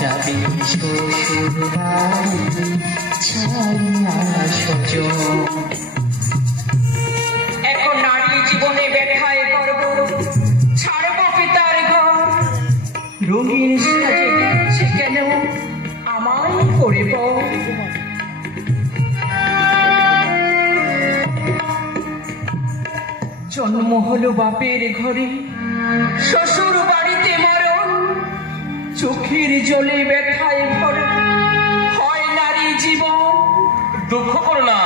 যাবে শ্বশুর বাড়ি ছাড়িয়া স্বজন। এখন নারী জীবনে ব্যথায় গর্ব, ছাড়ব পিতার ঘর। রঙিন সাজে দিচ্ছে কেন আমায় করে বল। জন্ম হলো বাপের ঘরে, শ্বশুর বাড়িতে মরণ। চোখের জলে ব্যথায় ভরে হয় নারী জীবন। দুঃখ করো না,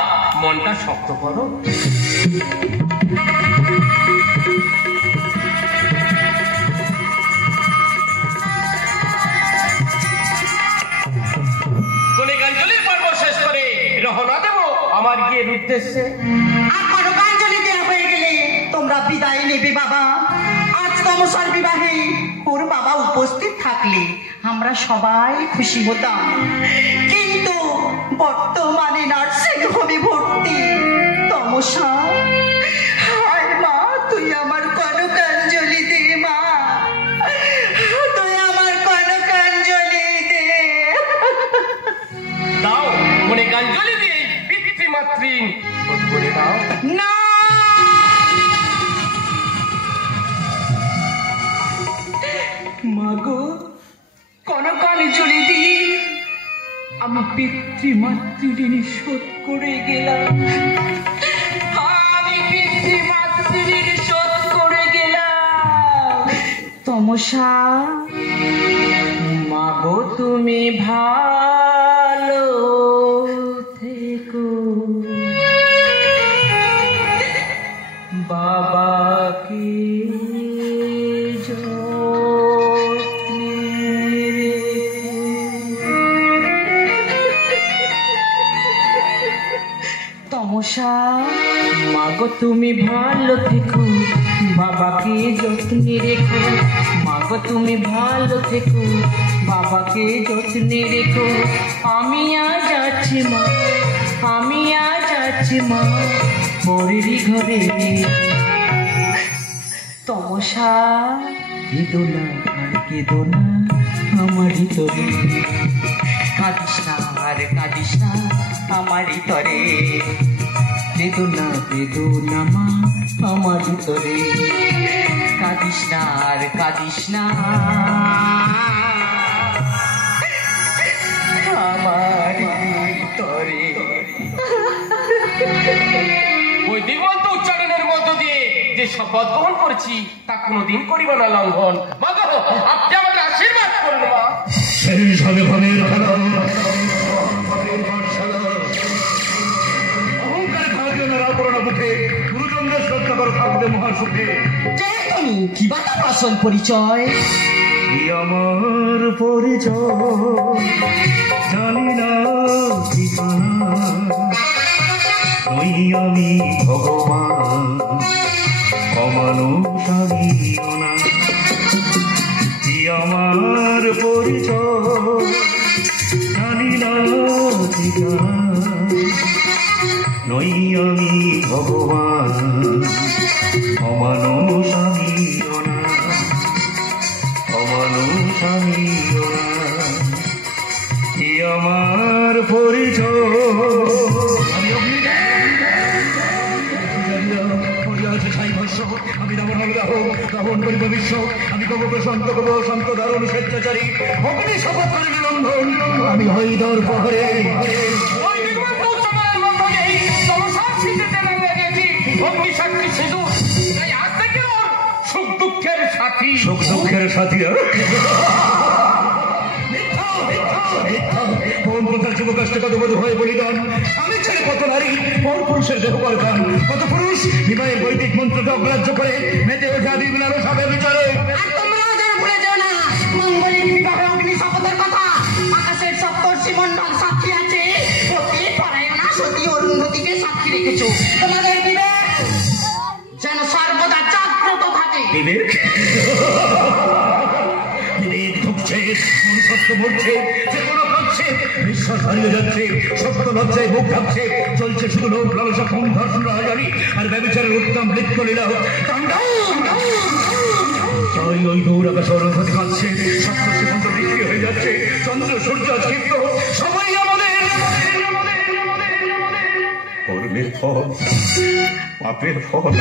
মনটা শক্ত করো। গণিকাঞ্জলির পর্ব শেষ করে রওনা দেব আমার গিয়ে উদ্দেশ্যে। আর গণিকাঞ্জলি দেওয়া হয়ে গেলে তোমরা বিদায় নেবে বাবা। আজ তমসার বিবাহে ওর বাবা উপস্থিত থাকলে আমরা সবাই খুশি হতাম, কিন্তু বর্তমানে নার্সিং হোমে ভর্তি তমসা। হায় মা, তুই আমার কনকাঞ্জলি দে মা, তুই আমার কনকাঞ্জলি দে। দাও গণিকাঞ্জলি দিয়ে পিতৃমাতৃ শোধ করে দাও। না, মাগো কনকাঞ্জলি দিয়ে আমি পিতৃমাতৃ শোধ করে গেলাম। আমি পিতৃমাতৃ শোধ করে গেলাম। তমসা মাগো তুমি ভালো থেকো, বাবাকে তমসা মাগো তুমি ভালো থেকো, বাবাকে যত্নে রেখো। মাগো তুমি ভালো থেকো, বাবাকে যত্নে রেখো। আমি আজ যাচ্ছি মা, আমি আজ যাচ্ছি মা পরেরই ঘরে। তমসা কেঁদো না আর কেঁদো না আমারই তরে, কাঁদিস না আর কাঁদিস না আমারই তরে। কেঁদো না মা আমারই তরে, কাঁদিস না আর কাঁদিস না আমারই তরে। ওই দিগন্ত উচ্চারণের মধ্য দিয়ে যে শপথ গ্রহণ করেছি তা কোনোদিন করিব না লঙ্ঘন। মাগো আপনি আমাদের আশীর্বাদ করুন মা। শেষ হবে ভবের খেলা, অহংকারে থাকবে না রাপড়া মুখে, গুরুজনদের শ্রদ্ধা করো থাকবে মহাসুখে। তুমি কি বাতা আসল পরিচয়? আমার পরিচয় জানি না ঠিকানা, ওই আমি ভগবান অমানুষ আমিও না। আমার পরিচয় জানি না ঠিকানা, নই আমি ভগবান অমানুষ আমিও না, অমানুষ আমিও না। আমার পরিচয় আমি রাবণ করিব বিশ্ব, আমি কব প্রশান্ত কব শান্ত দারুণ স্বেচ্ছাচারী অগ্নি শপথ করিব লঙ্ঘন, আমি হইদর প্রহরে। সুখ দুঃখের সাথী, সুখ দুঃখের সাথী কোন প্রকার যুব কষ্ট কত বধ হয় বলিদান, আমি ছেড়ে কত নারী পর পুরুষের দেহবার গান, কত পুরুষ বিবাহের বৈদিক মন্ত্রকে অগ্রাহ্য করে মেতে ওঠে আদি বিলাল সাথে বিচারে। মঙ্গলিক বিবাহ অগ্নি শপথের কথা আকাশের সপ্তর্ষি মন্ডল সাক্ষী আছে, সতী পরায়ণা সতী অরুন্ধতিকে সাক্ষী রেখেছো। তোমাদের বিবেক যেন সর্বদা জাগ্রত থাকে। বিবেক বিবেক ঢুকছে, মনুষ্যত্ব মরছে, যে কোনো কাঁদছে, বিশ্বাস হারিয়ে যাচ্ছে, সত্য লজ্জায় মুখ ঢাকছে, চলছে শুধু লোক লালসা খুন ধর্ষণ রাজারি আর ব্যবচারের উত্তম বৃত্ত লীলা। তাই ওই দৌড় আকাশ অরুন্ধতি কাঁদছে, স্বপ্ন সীমন্ত বিক্রি হয়ে যাচ্ছে, চন্দ্র সূর্য ক্ষিপ্ত, সবাই আমাদের কর্মের ফল, পাপের ফল,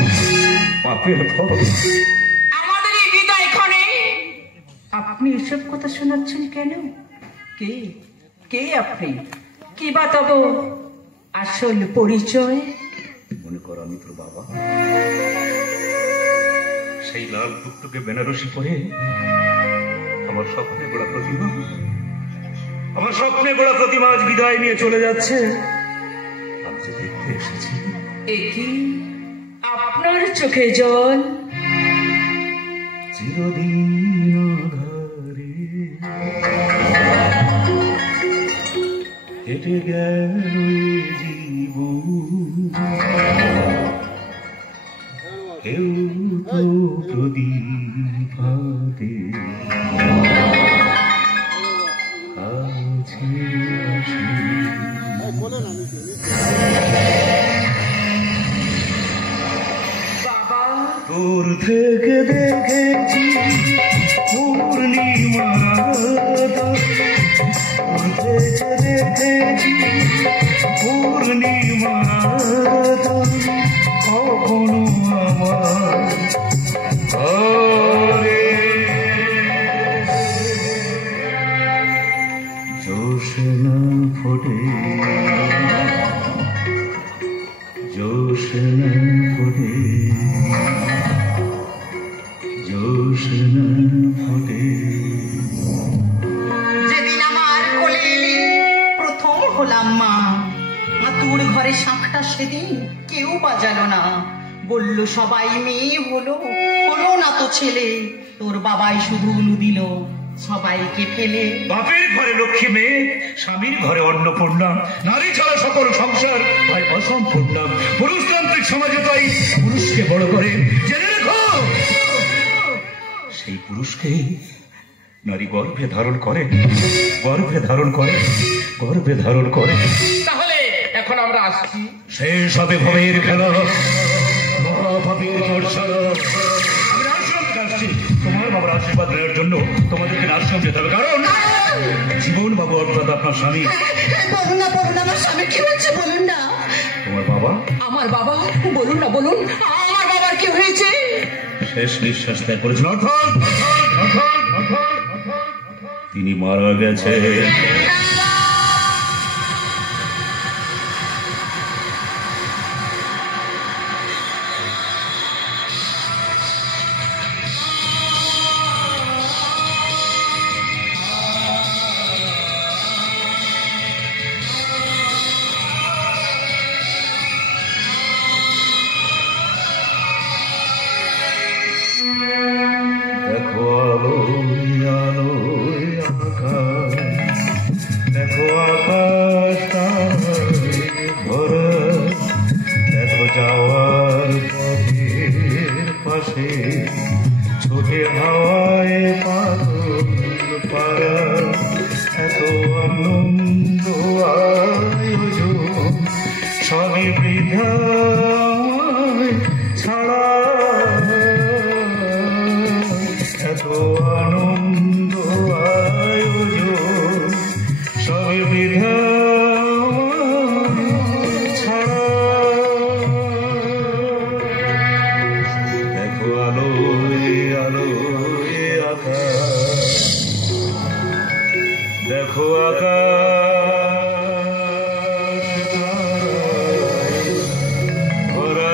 পাপের ফল। আমাদের এই বিদায় ক্ষণে আপনি এসব কথা শোনাচ্ছেন কেন? কে কে আপনি? কি বা তব আসল পরিচয়? মনে কর আমি তোর বাবা, সেই লাল টুকটুকে বেনারসি পরে আমার স্বপ্নে গোড়া প্রতিমা, আমার স্বপ্নে গোড়া প্রতিমা আজ বিদায় নিয়ে চলে যাচ্ছে। আমি যে দেখতে এসেছি। একই আপনার চোখে জল? চিরদিন আধারে কেটে গেল জীবন, কেউ তো প্রদীপ হাতে কাছে আসে। বাবা, দূর থেকে দেখেছি পূর্ণিমা, দূর থেকে দেখেছি পূর্ণিমা, কখনো আমার ঘরে জোসনা ফোটে, জোসনা ফোটে, জোসনা ফোটে। যেদিন আমার কোলে এলে প্রথম হলাম মা, তোর ঘরে শাঁখটা সেদিন কেউ বাজালো না, বলল সবাই মেয়ে হলো, হলো না তো ছেলে, তোর বাবাই শুধু উলু দিল সবাইকে ফেলে। বাপের ঘরে লক্ষ্মী মেয়ে, স্বামীর ঘরে অন্নপূর্ণা, নারী ছাড়া সকল সংসার হয় অসম্পূর্ণ। পুরুষতান্ত্রিক সমাজে তাই পুরুষকে বড় করে, জেনে রেখো সেই পুরুষকে নারী গর্ভে ধারণ করে, গর্ভে ধারণ করে, গর্ভে ধারণ করে। তাহলে এখন আমরা আসছি। শেষ হবে ভবের খেলা, মহাভাবের বর্ষারা। আমি আশ্রম আসছি তোমার বাবার আশীর্বাদ নেওয়ার জন্য, তোমাদেরকে আশ্রম যেতে হবে, কারণ জীবন বাবু অর্থাৎ আপনার স্বামী। বলুন না, বলুন না, আমার স্বামী কি বলছে বলুন না। তোমার বাবা আমার বাবা? বলুন না, বলুন আমার বাবার কি হয়েছে? শেষ নিঃশ্বাস ত্যাগ করেছেন, অর্থাৎ তিনি মারা গেছে। দেখো আলোয় আলোয় আকাশ, দেখো আকাশ তারায় ভরা, দেখো যাওয়ার পথের পাশে ছোটে হাওয়ায় পাগল পাড়া, এত আনন্দ আয়োজন সবই বৃথা ছাড়া, এত আনন্দ আয়োজন সবই বৃথা ছাড়া। দেখো আলোয় আলোয় আকাশ, দেখো আকাশ তারায় ভরা।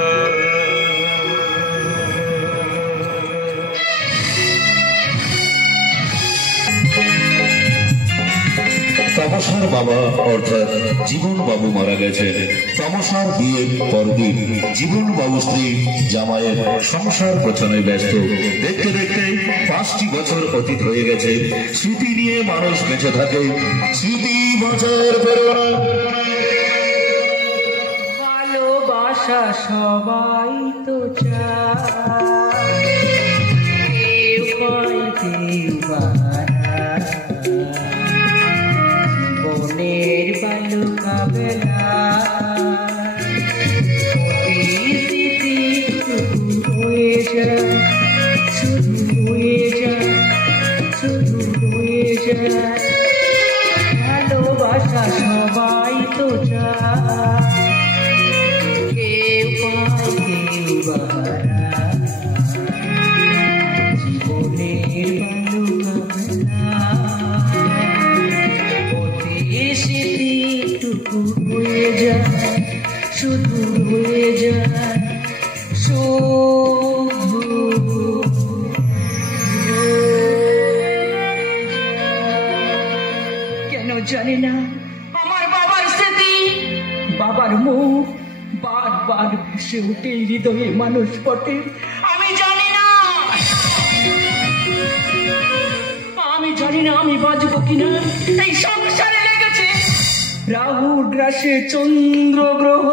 তমসার বাবা অর্থাৎ জীবন বাবু মারা গেছেন। তমসার বিয়ের পরদিন জীবন বাবু স্ত্রী জামাইয়ের সংসার গোছানোয় ব্যস্ত। দেখতে দেখতে 5টি বছর অতীত হয়ে গেছে। স্মৃতি নিয়ে মানুষ বেঁচে থাকে, স্মৃতি বাঁচার প্রেরণা। ভালোবাসা সবাই তো চায়, কেউ কয় কেউ বাড়ায়, বনের বালুকা বেলা হয়ে যায়, শুধু হয়ে শুধু হয়ে যায় শুধু কেন জানি না আমার বাবার স্মৃতি বাবার মুখ বারবার ভেসে উঠে হৃদয়ে মানুষ পটে আমি জানি না আমি বাঁচবো কিনা এই সংসারে লেগেছে রাহু গ্রাসে চন্দ্র গ্রহ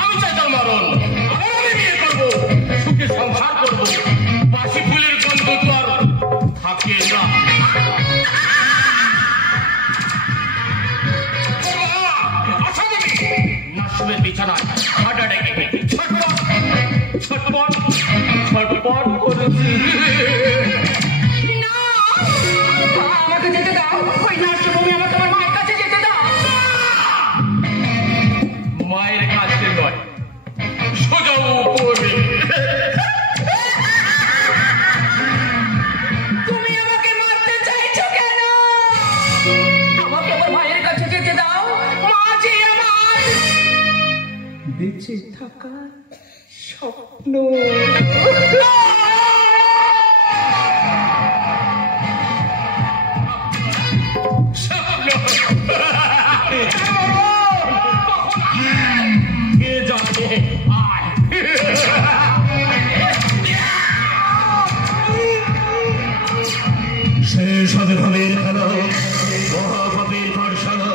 আমি চাই তার মরণ। আমি বিয়ে করবো, সুখে সংসার করবো, বাসি ফুলের গন্ধ তো আর থাকে না। নাসুমের বিছানায় হাঁটা ডেকে ছটপট ছটপট করেছি। আমাকে যেতে দাও, ওই নাট্যভূমি আমাকে আমার মায়ের কাছে যেতে দাও। মায়ের কাছে নয়, সোজা উপরে। তুমি আমাকে মারতে চাইছো কেন? আমাকে আমার মায়ের কাছে যেতে দাও। মা যে আমার বেঁচে থাকা স্বপ্ন। কে জানে, আয়। শেষ হবে ভাবের খেলা, মহাভাবের পাঠশালা।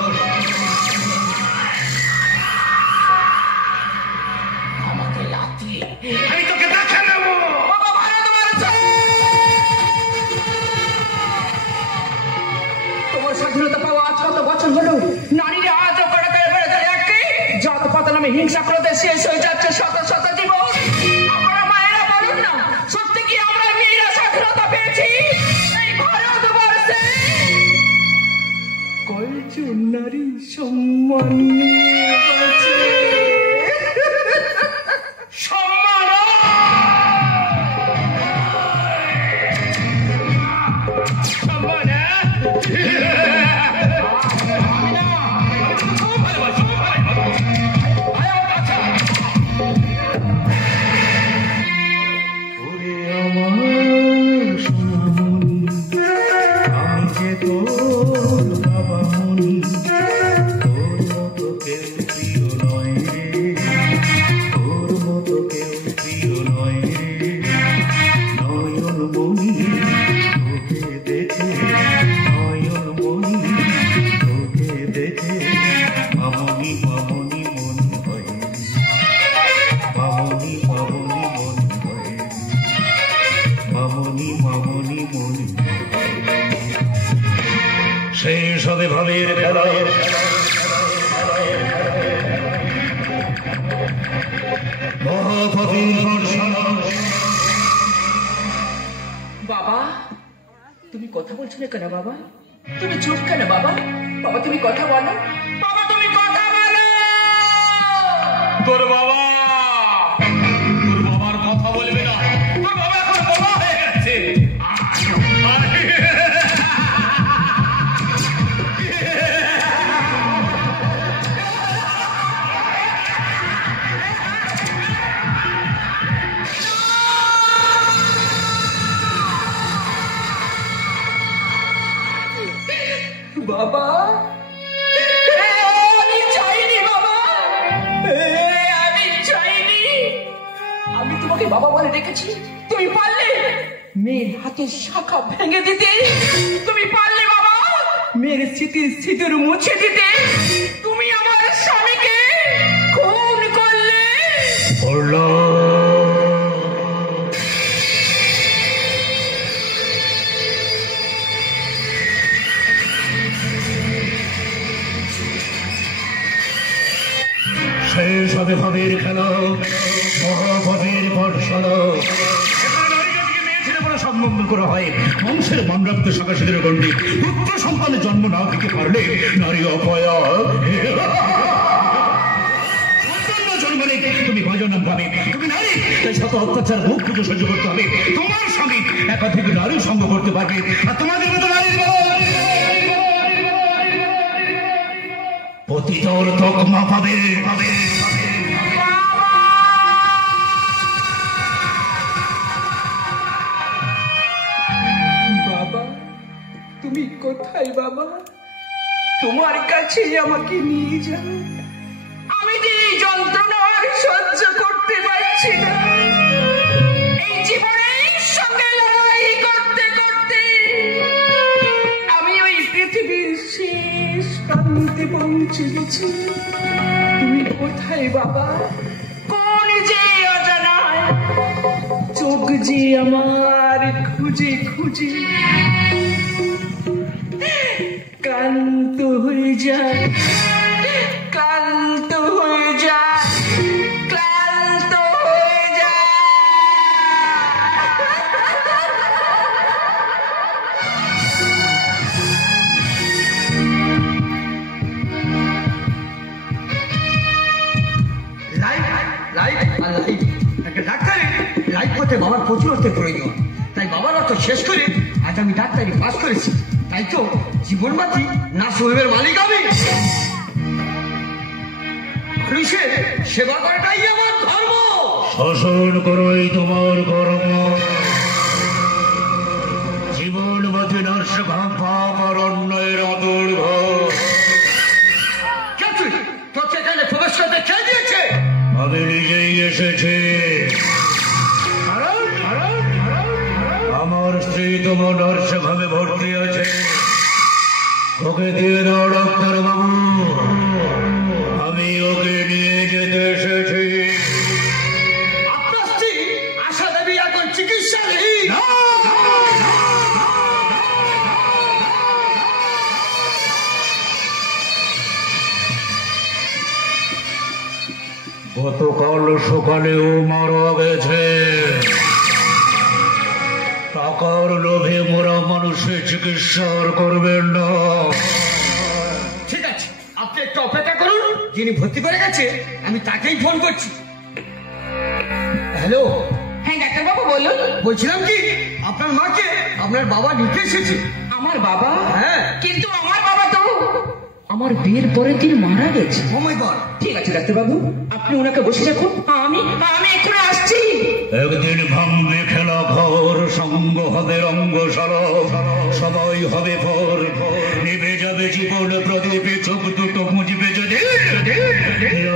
আমাকে লাথি, আমি তোকে দেখে নেবো। বাবা ভারত মারছে। তোমার স্বাধীনতা পাওয়া আজ কত বছর হলো? নারীরা আজও কড়াকে বেড়ে রাখে যত পাতা নামে হিংসা করতে শেষ হয়ে যাচ্ছে শত শত জীবন। আপনারা মায়েরা বলুন না, সত্যি কি আমরা মেয়েরা স্বাধীনতা পেয়েছি এই ভারতবর্ষে? কয়জন নারী সম্মান নিয়ে বাঁচে? সম্মান সম্মান, খুব ভালোবাসি। ওরে আমার সোনামণি, আমি যে তোর বাবা মনি, তোর মতো কেউ প্রিয় নয় রে, তোর মতো কেউ প্রিয় নয় রে। নয়ন মনি তোকে দেখে, নয়ন মনি তোকে দেখে, মামনি মামনি মন হয়, মামনি মামনি মন হয়, মামনি মামনি মন। শেষ হবে ভাবের খেলা, মহাভাবের পাঠশালা। বাবা তুমি কথা বলছো না কেন? বাবা তুমি চুপ কেন? বাবা বাবা তুমি কথা বলো। বাবা তুমি কথা বলো। তোর বাবার কথা বলবে না। তোর বাবা এখন বাবা হয়ে গেছে। বাবা আমি চাইনি বাবা, আমি চাইনি। আমি তোমাকে বাবা বলে রেখেছি, তুমি পারলে মেয়ের হাতের শাখা ভেঙে দিতে, তুমি পারলে বাবা মেয়ের স্মৃতির সিঁদুর মুছে দিতে। তুমি আমার স্বামীকে খুন করলে। শেষ হবে ভাবের খেলা, মহাভাবের পাঠশালা। সম্বন্ধ করা হয় বংশের মানরাপ্ত শাখাসিদের গণ্ডে। পুত্র সন্তানের জন্ম না দিতে পারলে নারী অপয়া। সন্তান জন্ম নেই, তুমি ভজন ভাবে, তুমি নারী, তাই শত অত্যাচার মুখ পুজো সহ্য করতে হবে। তোমার স্বামী একাধিক নারীর সঙ্গ করতে পারবে, আর তোমাদের মতো নারীর পতিতর তকমা পাবে। বাবা, তুমি কোথায় বাবা? তোমার কাছেই আমাকে নিয়ে যাও। আমি যে এই যন্ত্রণা আর সহ্য করতে পারছি না। এই জীবনের সঙ্গে লড়াই করতে করতে আমি ওই পৃথিবীর শেষ প্রান্তে পৌঁছে গেছি। তুমি কোথায় বাবা? কোন যে অজানায় চোখ যে আমার খুঁজে খুঁজে ক্লান্ত হয়ে যায়, ক্লান্ত হয়ে যায়, ক্লান্ত হয়ে যায়। একটা ডাক্তারের লাইফ পথে বাবার প্রচুর অর্থের প্রয়োজন, তাই বাবার অর্থ শেষ করে আজ আমি ডাক্তারি পাস করেছি। তাই তো জীবনবাতি না শরীরের মালিক আমি। মানুষের সেবা করাটাই আমার ধর্ম। শাসন করোই তোমার কর্ম। জীবনবাতি নার্স ভাব আর অন্যের আদর ঘর। তোর সেখানে প্রবেশ করতে কে দিয়েছে? আমি নিজেই এসেছি। আমার স্ত্রী তোমার নার্স ভাবে ভর্তি আছে, ওকে দিয়ে দাও ডাক্তার বাবু। আমি ওকে নিয়ে যেতে এসেছি। আপনার স্ত্রী আশা দেবী এখন চিকিৎসাধীন। গতকাল সকালেও মারা গেছে। টাকার লোভে মোরা মানুষের চিকিৎসা করবেন না। ঠিক আছে, আপনি একটু অপেক্ষা করুন। যিনি ভর্তি করে গেছে আমি তাকেই ফোন করছি। হ্যালো। হ্যাঁ ডাক্তারবাবু বলুন। বলছিলাম কি, আপনার মাকে আপনার বাবা নিতে এসেছে। আমার বাবা? হ্যাঁ। কিন্তু আমার বাবা তো আমার বিয়ের পরের দিন মারা গেছে। ও মাই গড। ঠিক আছে ডাক্তারবাবু, আপনি ওনাকে বসে রাখুন, আমি এক্ষুনি আসছি। একদিন ভাঙবে খেলা ঘর, সঙ্গ হবে রঙ্গশালা, সবাই হবে ভোর, নিভে যাবে জীবন প্রদীপে, চোখ দুটো মুজবে যদি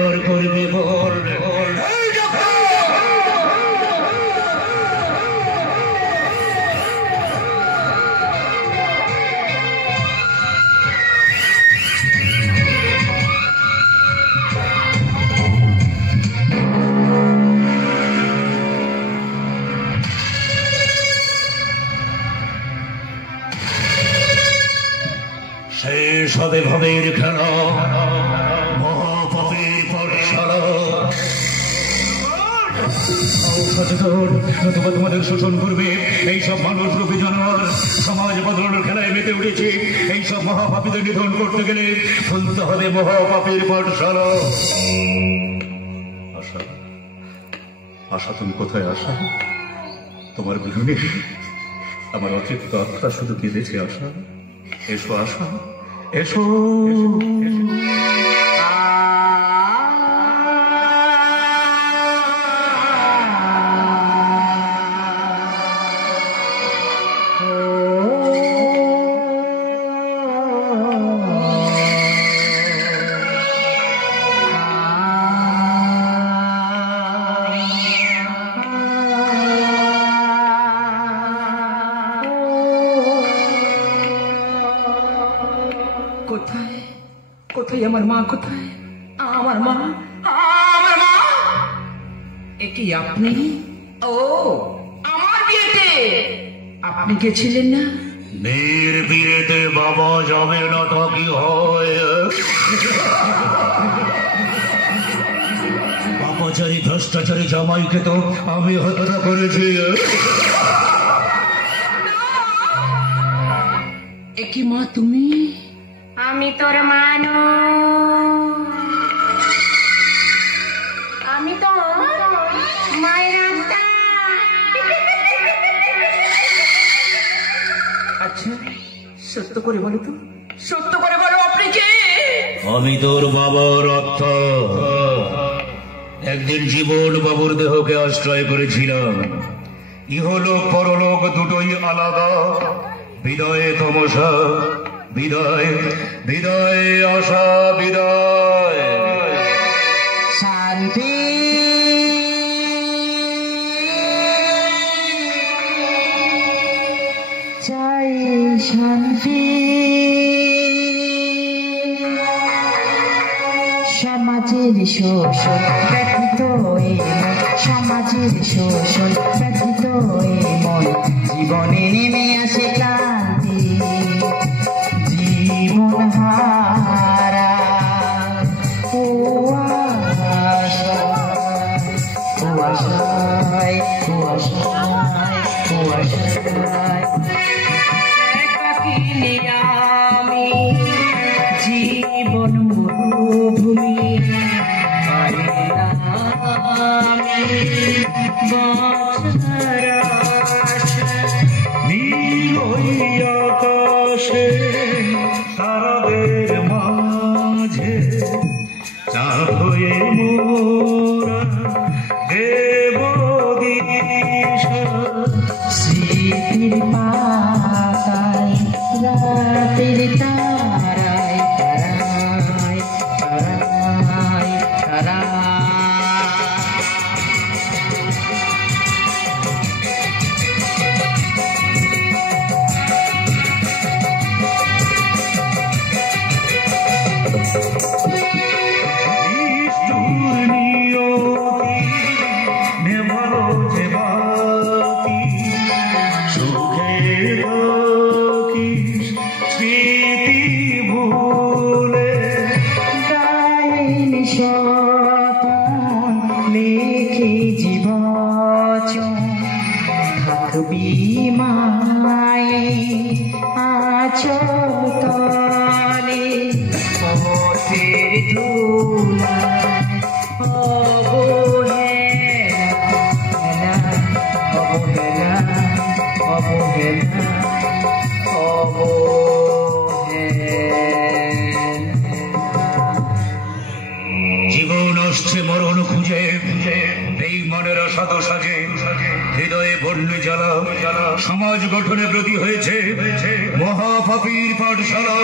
আর করবে ভোর। শেষ হবে ভবের খেলা, মহাপাপের পাঠশালা। সচেতন, নতুবা তোমাদের শোষণ করবে এইসব মানুষ রূপী জানোয়ার। সমাজ বদলানোর খেলায় মেতে উঠেছে। এইসব মহাপাপীদের নিধন করতে গেলে খুলতে হবে মহাপাপের পাঠশালা। আশা, আশা তুমি কোথায়? আশা, তোমার বিহনে আমার অতৃপ্ত আত্মা শুধু কেঁদেছে। আশা, এসো আশা, এসো। কোথায় কোথায় আমার মা? কোথায় আমার মা? আমার মা? এ কি আপনি? ও, আমার বিয়েতে আপনি গেছিলেন না? মেয়ের বিয়েতে বাবা যাবে না তো কি হয়? পাপাচারী ভ্রষ্টাচারী জামাইকে তো আমি হত্যা করেছি। এ কি মা তুমি? আমি তোর মানু, আমি তো মায়ের সত্য করে বলো তো, সত্য করে বলো আপনি কে? আমি তোর বাবার আত্মা। একদিন জীবন বাবুর দেহকে আশ্রয় করেছিলাম। ইহলোক পরলোক দুটোই আলাদা। বিদায় তমসা, বিদায় বিদায় আশা, বিদায় শান্তি। চাই শান্তি। সমাজের শোষণ ব্যথিত এই মন, সমাজের শোষণ ব্যথিত এই মন, জীবনে নেমে আসে ক্লান্তি, জীবন হারা ও আশা, ও আশায়, ও আশায়, ও আশায়। একাকিনী আমি জীবন মরুভূমি, পারি না আমি বাঁচার আশা। নীল ওই আকাশে তারাদের মাঝে চাঁদ হয়ে মোরা দেব দিশা। স্মৃতির পাতায় রাতের তারায় তারায় তারায় তারায়। নিষ্ঠুর নিয়তি নেভালো যে বাতি, সুখে থাকিস স্মৃতি ভুলে। গাইনি স্বপন লিখি জীবচন, থাকবি মায়ে আচল তলে। পথের ধুলায় অবহেলা, অবহেলা, অবহেলা, অবহেলা। জীবন আসছে মরণ খুঁজে, এই মনের সাধু সাজে, হৃদয়ে বন্যে জ্বালা, সমাজ গঠনে ব্রতী হয়েছে মহাপাপীর পাঠশালা।